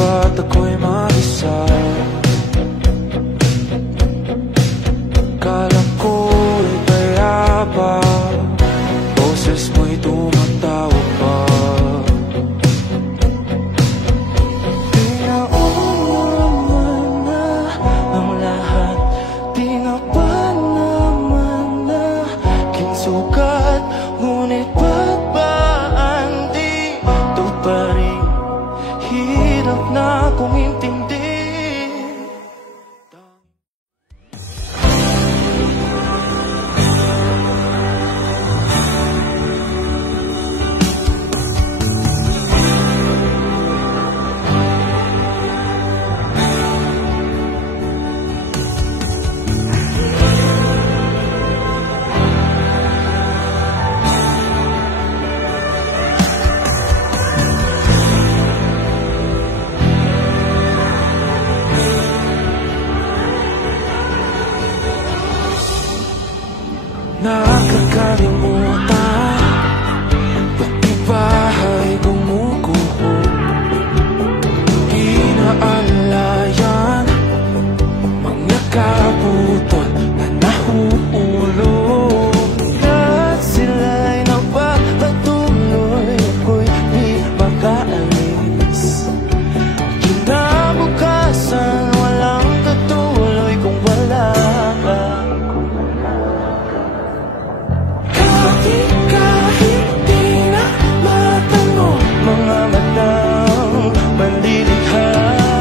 ba't ako'y mag-isa? Kala ko'y payapa, boses mo'y tumatawag pa. Pinauman na ang lahat, di nga ba naman na kinsukat? Ngunit ba't ba andito pa rin? Hirap na kong intindihin. Nakakalimutan, pati bahay gumuguho. Inaalayan, mga kabutol na nahuulog. At sila'y napapatuloy, ako'y di makaalis. Kinabukasan, walang katuloy kung wala ka. Kahit di na matanong mga matang manlilikha,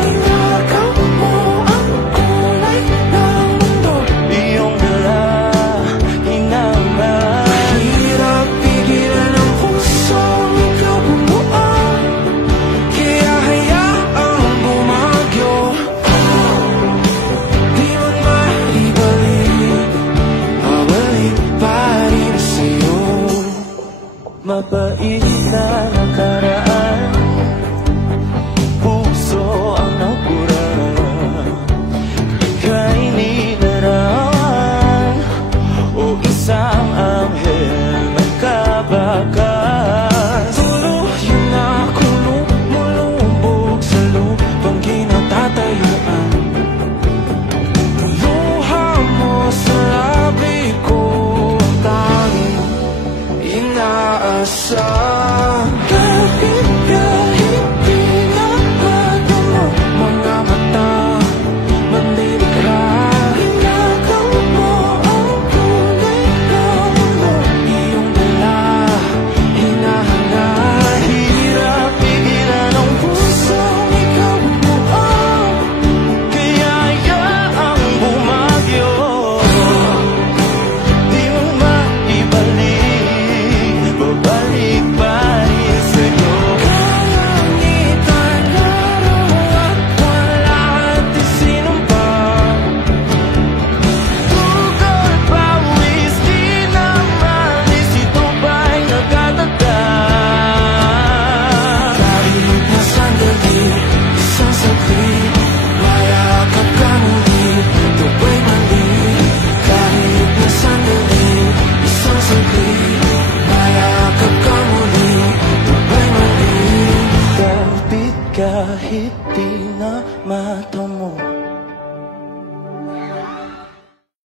inakaw mo ang kulay ng mundo, iyong dala, hinaman. Hirap pigilan ang pusong ikaw bumuo, kaya hayaang bumagyo. Di man maibalik, babalik pa rin sa'yo. Mapait na nakaraan, puso ang nagpura, ika'y ninarawan, o isang anghel nagkabakas. Tuluyan na akong lumulubog sa lupang kinatatayuan. Luha mo sa labi ko, ang tanging inaasam. Kahit di na madamo Mga mata manlilikha, inakaw mo ang kulay ng mundo, iyong dala, hinahanap. hirap pigilan ang pusong ikaw bumuo, kaya hayaang bumagyo. Di mo maibalik, babalik pa rin sa'yo. Kalangitan, laro at wala at isinumpa, tugon pawis, di naman isito ba'y nagtatagda. Kahit na sandali, isang saglit, mayakap ka muli, ito ba'y mali? Kahit na sandali, isang saglit, mayakap ka muli, ito ba'y mali? Kapit kahit di na mata mo